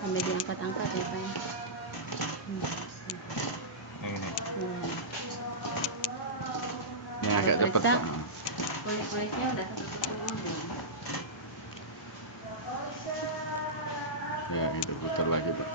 Sampai diangkat-angkat ya Pak ya. Yang agak cepet. Kulit-kulitnya udah turun belum? Ya itu putar lagi Pak.